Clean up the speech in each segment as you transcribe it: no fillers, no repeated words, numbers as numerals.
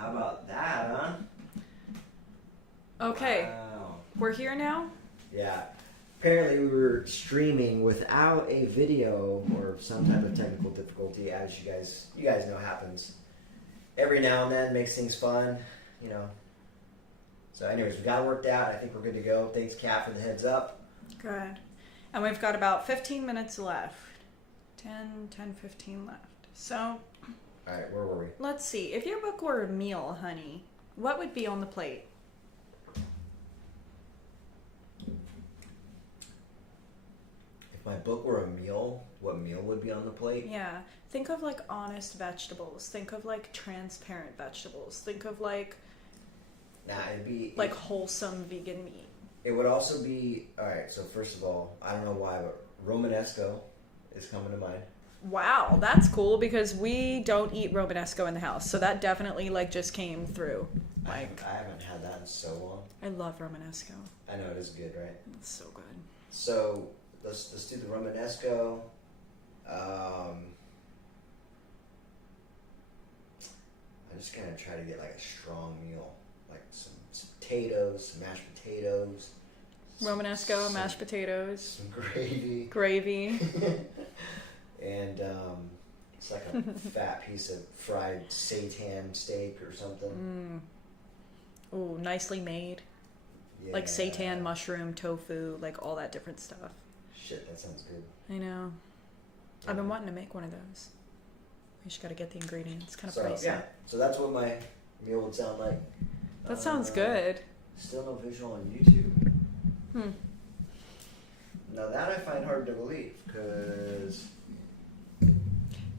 How about that, huh? Okay, Wow. we're here now? Yeah. Apparently we were streaming without a video or some type of technical difficulty, as you guys know happens every now and then, makes things fun, you know. So anyways, we got it worked out. I think we're good to go. Thanks, Kat, for the heads up. Good. And we've got about 15 minutes left. 15 left. So, All right, where were we? let's see. If your book were a meal, honey, what would be on the plate? If my book were a meal, what meal would be on the plate? Yeah. Think of like honest vegetables. Think of like transparent vegetables. Think of like Nah, it'd be like wholesome vegan meat. It would also be all right. So first of all, I don't know why, but Romanesco is coming to mind. Wow, that's cool because we don't eat Romanesco in the house. So that definitely like just came through. Like I haven't had that in so long. I love Romanesco. I know it is good, right? It's so good. So let's do the Romanesco. I'm just gonna try to get like a strong meal, like some potatoes, some mashed potatoes. Romanesco, mashed potatoes, some gravy. gravy. And it's like a fat piece of fried seitan steak or something. Ooh, nicely made. Yeah. Like seitan, mushroom, tofu, like all that different stuff. Shit, that sounds good. I know. I've been wanting to make one of those. We just gotta get the ingredients. Kind of pricey. Yeah, so that's what my meal would sound like. That sounds good. Still no visual on YouTube. Now that I find hard to believe, because...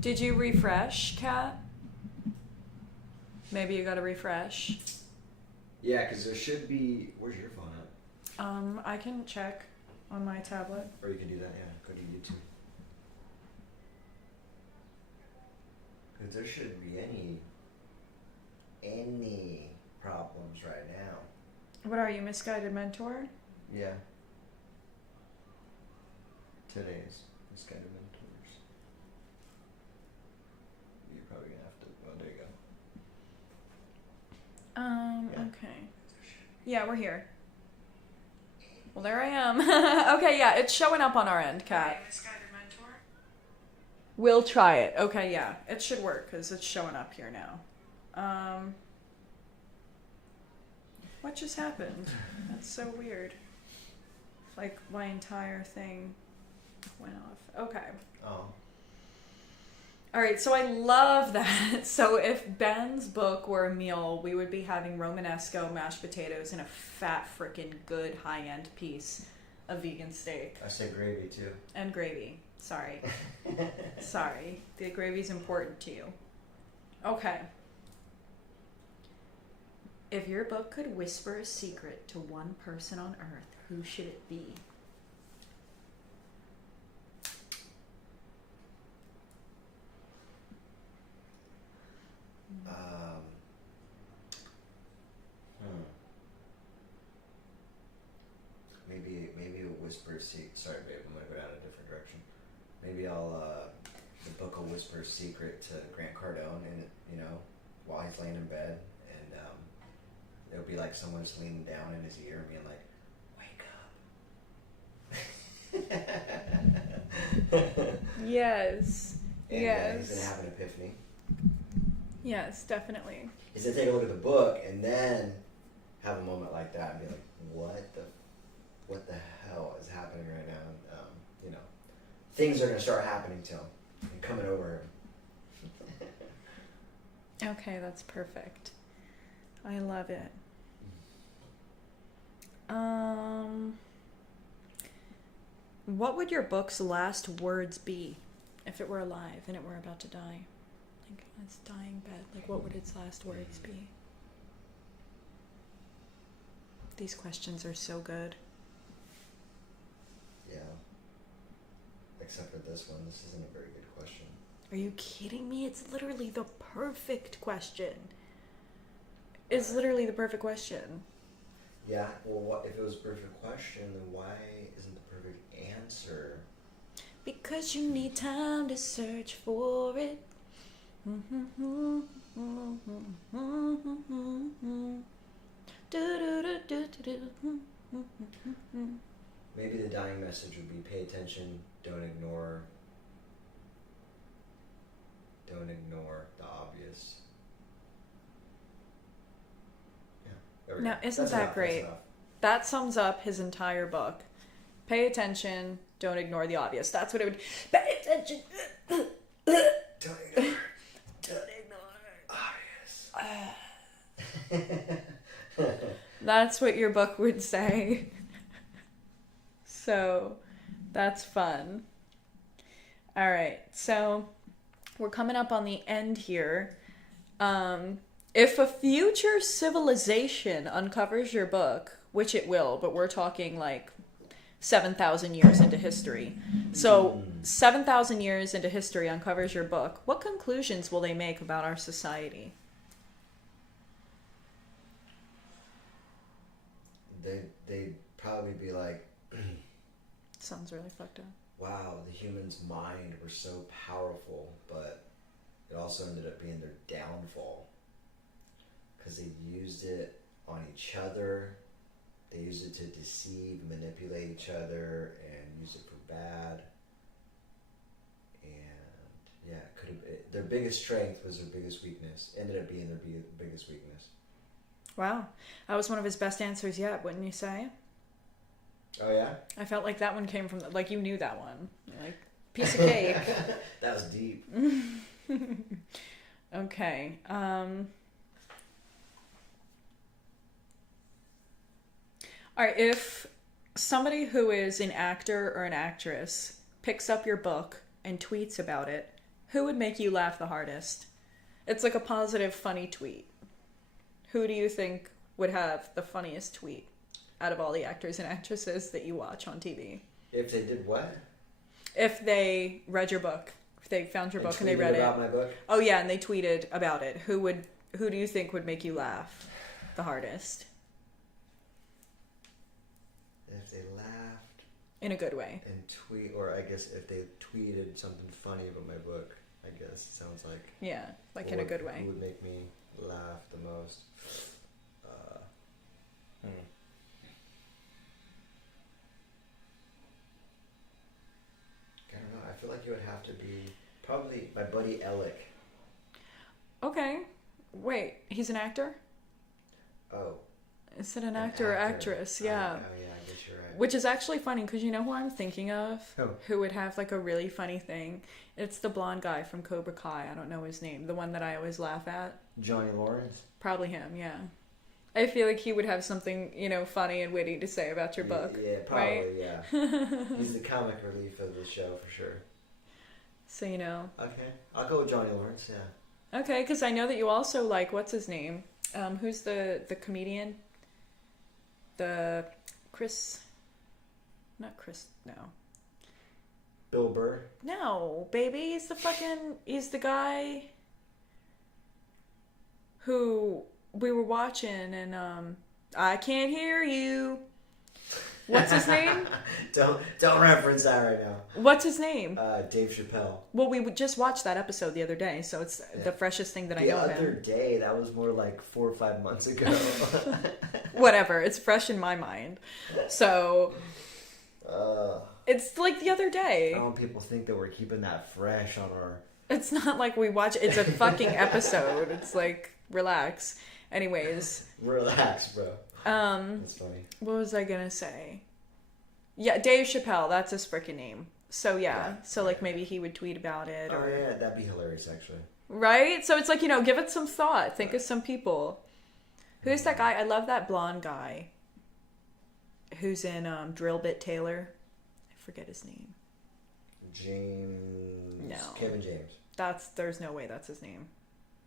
Did you refresh, Kat? Maybe you gotta refresh. Yeah, because there should be... Where's your phone at? I can check on my tablet. Or you can do that, yeah. Go to YouTube. Because there shouldn't be any problems right now. What are you, Misguided Mentor? Yeah. Today's Misguided Mentors. You're probably gonna have to... Oh, there you go. Yeah. Okay. Yeah, we're here. Well, there I am. Okay, yeah, it's showing up on our end, Kat. Misguided Mentor? We'll try it. Okay, yeah, it should work because it's showing up here now. What just happened? That's so weird. Like, my entire thing went off. Okay. Oh. Alright, so I love that. So if Ben's book were a meal, we would be having Romanesco, mashed potatoes, and a fat frickin' good high-end piece of vegan steak. I said gravy too. And gravy. Sorry. Sorry. The gravy's important to you. Okay. If your book could whisper a secret to one person on Earth, who should it be? Maybe a whisper secret. Sorry, babe, I'm gonna go down a different direction. Maybe the book will whisper a secret to Grant Cardone, and while he's laying in bed, and it'll be like someone's leaning down in his ear and being like, "Wake up." Yes. And yes. he's gonna have an epiphany. Yes, definitely. Is to take a look at the book and then have a moment like that and be like, what the hell is happening right now? And, things are going to start happening to him and coming over him. Okay, that's perfect. I love it. What would your book's last words be if it were alive and it were about to die? Like, on its dying bed, like what would its last words be? These questions are so good. Yeah. Except for this one. This isn't a very good question. Are you kidding me? It's literally the perfect question. It's literally the perfect question. Yeah, well, if it was a perfect question, then why isn't the perfect answer? Because you need time to search for it. Maybe the dying message would be pay attention, don't ignore the obvious. Yeah. There we Now, go. isn't That's that enough, great? That's enough. That sums up his entire book. Pay attention, don't ignore the obvious. That's what it would. Pay attention. Don't ignore. Don't ignore. Obvious. That's what your book would say. So, that's fun. All right, so we're coming up on the end here. If a future civilization uncovers your book, which it will, but we're talking like 7,000 years into history. So 7,000 years into history uncovers your book. What conclusions will they make about our society? They'd probably be like, Sounds really fucked up. wow, the humans' mind were so powerful, but it also ended up being their downfall. Because they used it on each other. They used it to deceive, manipulate each other, and use it for bad. And yeah, their biggest strength was their biggest weakness. Ended up being their biggest weakness. Wow. That was one of his best answers yet, wouldn't you say? Oh yeah? I felt like that one came from, like, you knew that one. Like, piece of cake. That was deep. Okay. All right, if somebody who is an actor or an actress picks up your book and tweets about it, who would make you laugh the hardest? It's like a positive, funny tweet. Who do you think would have the funniest tweet out of all the actors and actresses that you watch on TV? If they did what? If they read your book, if they found your book and they read about it. my book? Oh yeah, and they tweeted about it. Who do you think would make you laugh the hardest? If they laughed In a good way. and or I guess if they tweeted something funny about my book, I guess it sounds like. Yeah, like in a good way. Who would make me laugh the most? I don't know. I feel like it would have to be probably my buddy Alec. Okay. Wait, he's an actor? Oh. Is it an actor or actress? Yeah. Oh yeah, I guess you're right. Which is actually funny because you know who I'm thinking of? Who? Who would have like a really funny thing? It's the blonde guy from Cobra Kai. I don't know his name. The one that I always laugh at. Johnny Lawrence. Probably him, yeah. I feel like he would have something, funny and witty to say about your book. Yeah, probably, right? yeah. He's the comic relief of the show for sure. So, Okay. I'll go with Johnny Lawrence, yeah. Okay, because I know that you also like, what's his name? Who's the comedian? No. Bill Burr. No, baby, he's the guy who we were watching and, I can't hear you. What's his name? Don't reference that right now. What's his name? Dave Chappelle. Well, we just watched that episode the other day, so it's the freshest thing that I know of him. The other day, that was more like 4 or 5 months ago. Whatever, it's fresh in my mind. So, it's like the other day. I don't want people to think that we're keeping that fresh on our... It's not like we watch, it's a fucking episode. It's like, relax. Anyways. Relax, bro. That's funny. What was I gonna say? Yeah, Dave Chappelle, that's his freaking name. So yeah, so like maybe he would tweet about it. Oh yeah, that'd be hilarious actually. Right? So it's like, give it some thought. Think of some people. Who's that guy? I love that blonde guy. Who's in Drill Bit Taylor. I forget his name. James. No. Kevin James. There's no way that's his name.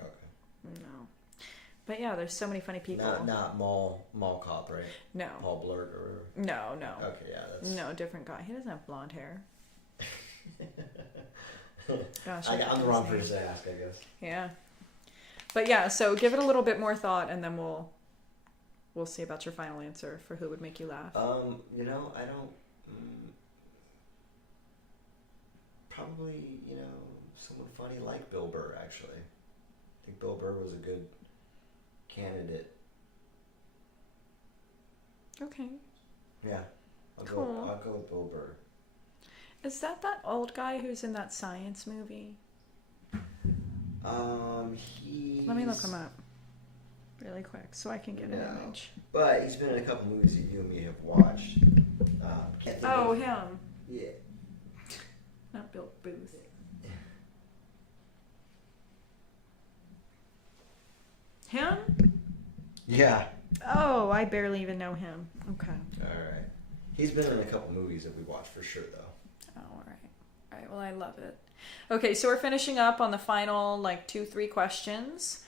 Okay. No. But yeah, there's so many funny people. Not Mall Cop, right? No. Paul Blart or... No. Okay, yeah, that's... No, different guy. He doesn't have blonde hair. Gosh, I'm the wrong person to ask, I guess. Yeah. But yeah, so give it a little bit more thought and then we'll see about your final answer for who would make you laugh. I don't... probably, someone funny like Bill Burr, actually. I think Bill Burr was a good candidate. Okay. Yeah. Cool. I'll go with Bill Burr. Is that old guy who's in that science movie? Let me look him up really quick so I can get an image. But he's been in a couple movies that you and me have watched. Him. Yeah. Not Bill Booth. Him? Yeah. Oh, I barely even know him. Okay. Alright. He's been in a couple movies that we watched for sure, though. Oh, alright. Alright, well, I love it. Okay, so we're finishing up on the final, 2-3 questions.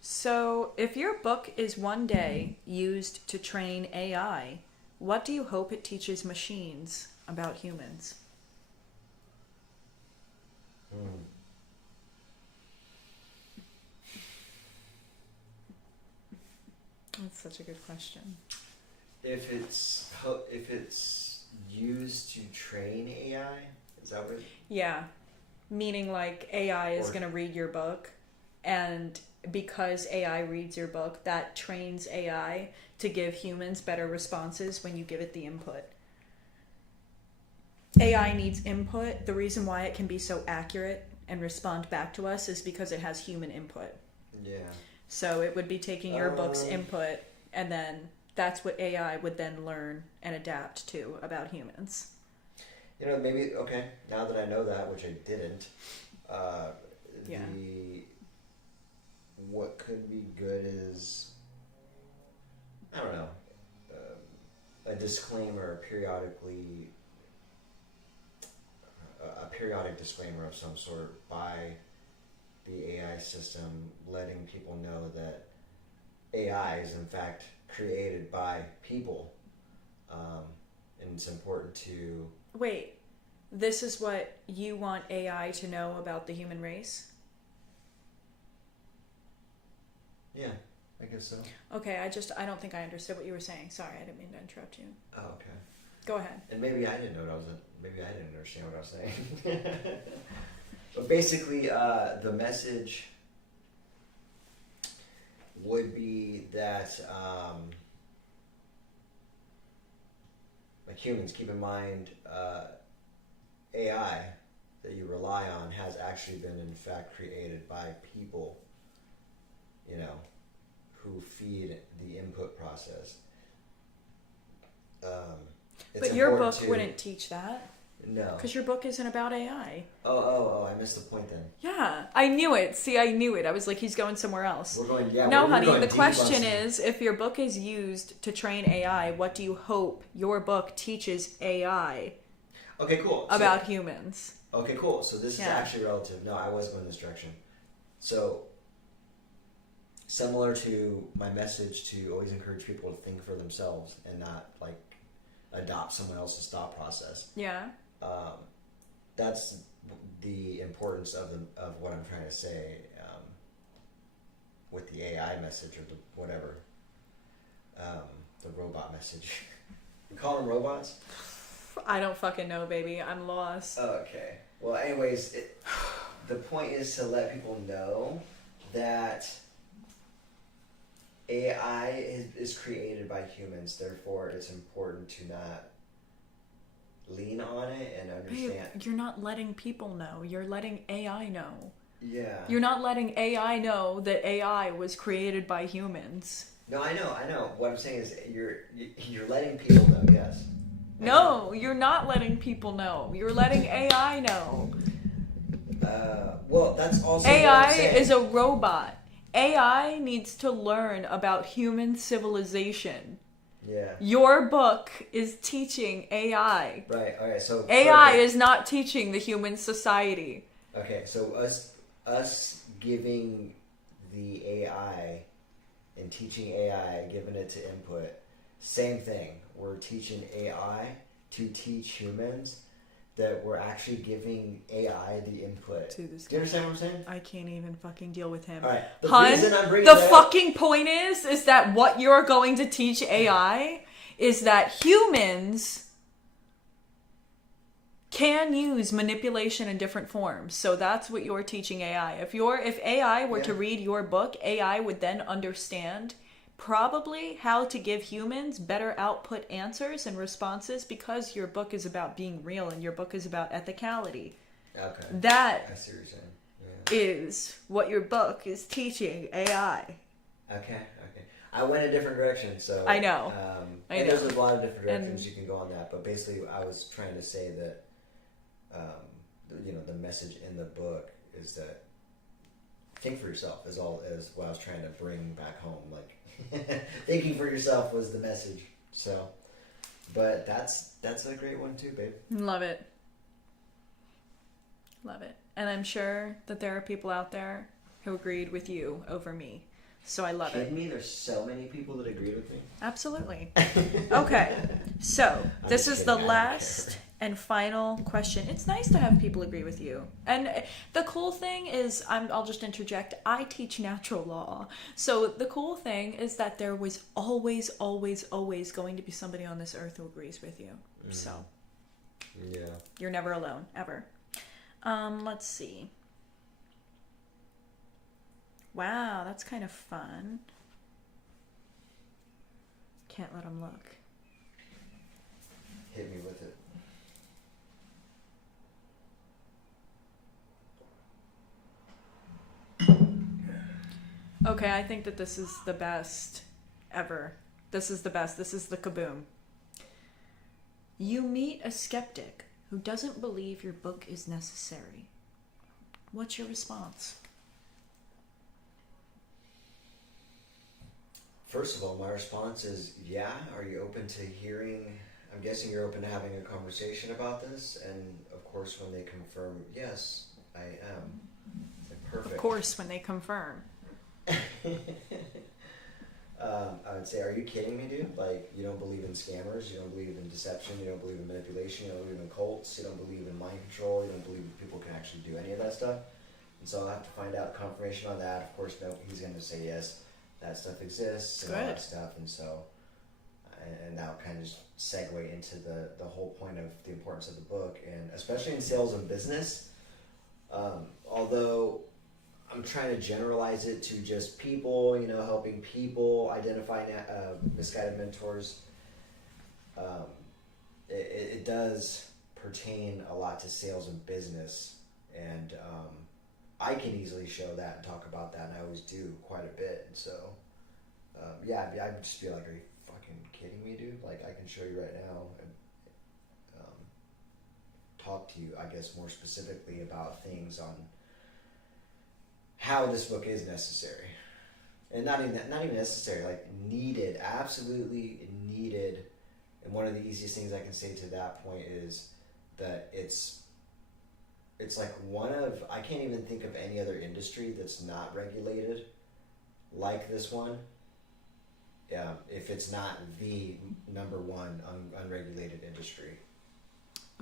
So, if your book is one day used to train AI, what do you hope it teaches machines about humans? That's such a good question. If it's used to train AI, is that what? Yeah, meaning AI is going to read your book, and because AI reads your book, that trains AI to give humans better responses when you give it the input. AI needs input. The reason why it can be so accurate and respond back to us is because it has human input. Yeah. So it would be taking your book's input, and then that's what AI would then learn and adapt to about humans. Maybe, okay, now that I know that, which I didn't, what could be good is, I don't know, a disclaimer a periodic disclaimer of some sort by the AI system, letting people know that AI is in fact created by people, and it's important to... Wait, this is what you want AI to know about the human race? Yeah, I guess so. Okay, I don't think I understood what you were saying. Sorry, I didn't mean to interrupt you. Oh, okay. Go ahead. And maybe I didn't understand what I was saying. But basically, the message would be that, humans, keep in mind, AI that you rely on has actually been in fact created by people, who feed the input process. But your book wouldn't teach that. No. Because your book isn't about AI. Oh, I missed the point then. Yeah, I knew it. See, I knew it. I was like, he's going somewhere else. No, honey, the question is, if your book is used to train AI, what do you hope your book teaches AI Okay, cool. about humans? Okay, cool. So this is actually relative. No, I was going this direction. So, similar to my message to always encourage people to think for themselves and not, adopt someone else's thought process. Yeah. That's the importance of what I'm trying to say with the AI message or the whatever, the robot message. You call them robots? I don't fucking know, baby. I'm lost. Okay. Well, anyways, the point is to let people know that AI is created by humans. Therefore, it's important to not lean on it and understand. Babe, you're not letting people know. You're letting AI know. Yeah. You're not letting AI know that AI was created by humans. No, I know. What I'm saying is you're letting people know, yes. No, you're not letting people know. You're letting AI know. Well, that's also AI is a robot. AI needs to learn about human civilization. Yeah. Your book is teaching AI. Right. All right. So AI is not teaching the human society. Okay. So us giving the AI and teaching AI, giving it to input, same thing. We're teaching AI to teach humans that we're actually giving AI the input. To this Do you understand what I'm saying? I can't even fucking deal with him. All right. The fucking point is that what you're going to teach AI is that humans can use manipulation in different forms. So that's what you're teaching AI. If AI were to read your book, AI would then understand probably how to give humans better output answers and responses, because your book is about being real and your book is about ethicality. Okay. That I see what you're saying. is what your book is teaching AI. Okay. I went a different direction, so I know. And there's a lot of different directions you can go on that, but basically, I was trying to say that, the message in the book is that think for yourself is all is what I was trying to bring back home. Like thinking for yourself was the message. So, but that's a great one too, babe. Love it. Love it. And I'm sure that there are people out there who agreed with you over me. So I love it. Me, there's so many people that agreed with me. Absolutely. Okay. So this is the last and final question. It's nice to have people agree with you. And the cool thing is, I'll just interject, I teach natural law. So the cool thing is that there was always, always, always going to be somebody on this earth who agrees with you. So yeah, you're never alone, ever. Let's see. Wow, that's kind of fun. Can't let him look. hit me with it. Okay, I think that this is the best ever. This is the best. This is the kaboom. You meet a skeptic who doesn't believe your book is necessary. What's your response? First of all, my response is, yeah, are you open to hearing? I'm guessing you're open to having a conversation about this, and of course when they confirm, yes, I am. Perfect. Of course, when they confirm. I would say, are you kidding me, dude? Like, you don't believe in scammers, you don't believe in deception, you don't believe in manipulation, you don't believe in cults, you don't believe in mind control, you don't believe people can actually do any of that stuff. And so I'll have to find out confirmation on that. Of course, no, he's going to say yes, that stuff exists and all that stuff. And so, and that'll kind of just segue into the whole point of the importance of the book, and especially in sales and business. Although I'm trying to generalize it to just people, helping people, identifying misguided mentors. It does pertain a lot to sales and business, and I can easily show that and talk about that, and I always do quite a bit. And so, I would just be like, are you fucking kidding me, dude? Like, I can show you right now and talk to you, I guess, more specifically about things on how this book is necessary, and not even necessary, like needed, absolutely needed. And one of the easiest things I can say to that point is that it's like I can't even think of any other industry that's not regulated like this one. Yeah, if it's not the number one unregulated industry.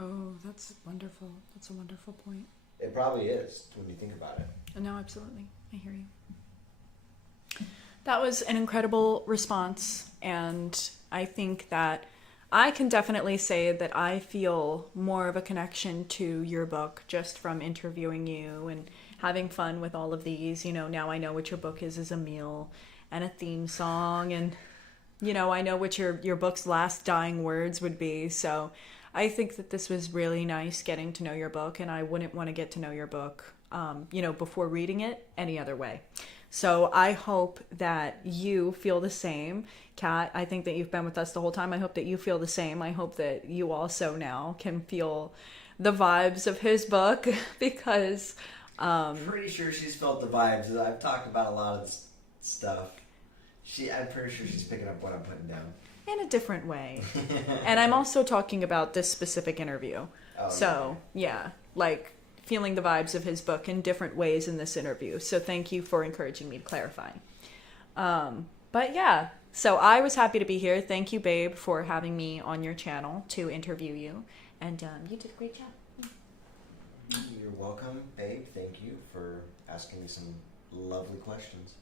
Oh, that's wonderful. That's a wonderful point. It probably is when you think about it. No, absolutely. I hear you. That was an incredible response, and I think that I can definitely say that I feel more of a connection to your book just from interviewing you and having fun with all of these. Now I know what your book is a meal and a theme song, and I know what your book's last dying words would be. So I think that this was really nice getting to know your book, and I wouldn't want to get to know your book, before reading it any other way. So I hope that you feel the same. Kat, I think that you've been with us the whole time. I hope that you feel the same. I hope that you also now can feel the vibes of his book because... pretty sure she's felt the vibes. I've talked about a lot of this stuff. I'm pretty sure she's picking up what I'm putting down. In a different way. And I'm also talking about this specific interview. Oh, so, yeah, like feeling the vibes of his book in different ways in this interview. So thank you for encouraging me to clarify. But yeah, so I was happy to be here. Thank you, babe, for having me on your channel to interview you. And you did a great job. You're welcome, babe. Thank you for asking me some lovely questions.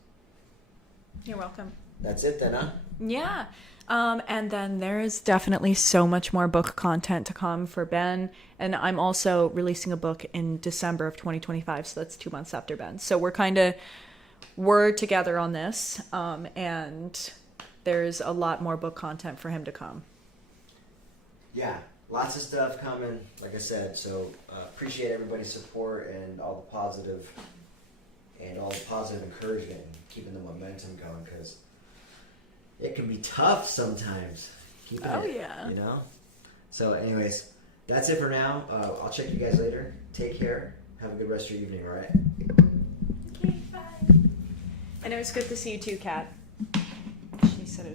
You're welcome. That's it then, huh? Yeah. And then there's definitely so much more book content to come for Ben. And I'm also releasing a book in December of 2025. So that's 2 months after Ben. So we're together on this. And there's a lot more book content for him to come. Yeah, lots of stuff coming, like I said. So appreciate everybody's support and all the positive encouragement, keeping the momentum going, because it can be tough sometimes. Keeping Yeah. You know? So anyways, that's it for now. I'll check you guys later. Take care. Have a good rest of your evening, all right? Okay, bye. And it was good to see you too, Kat.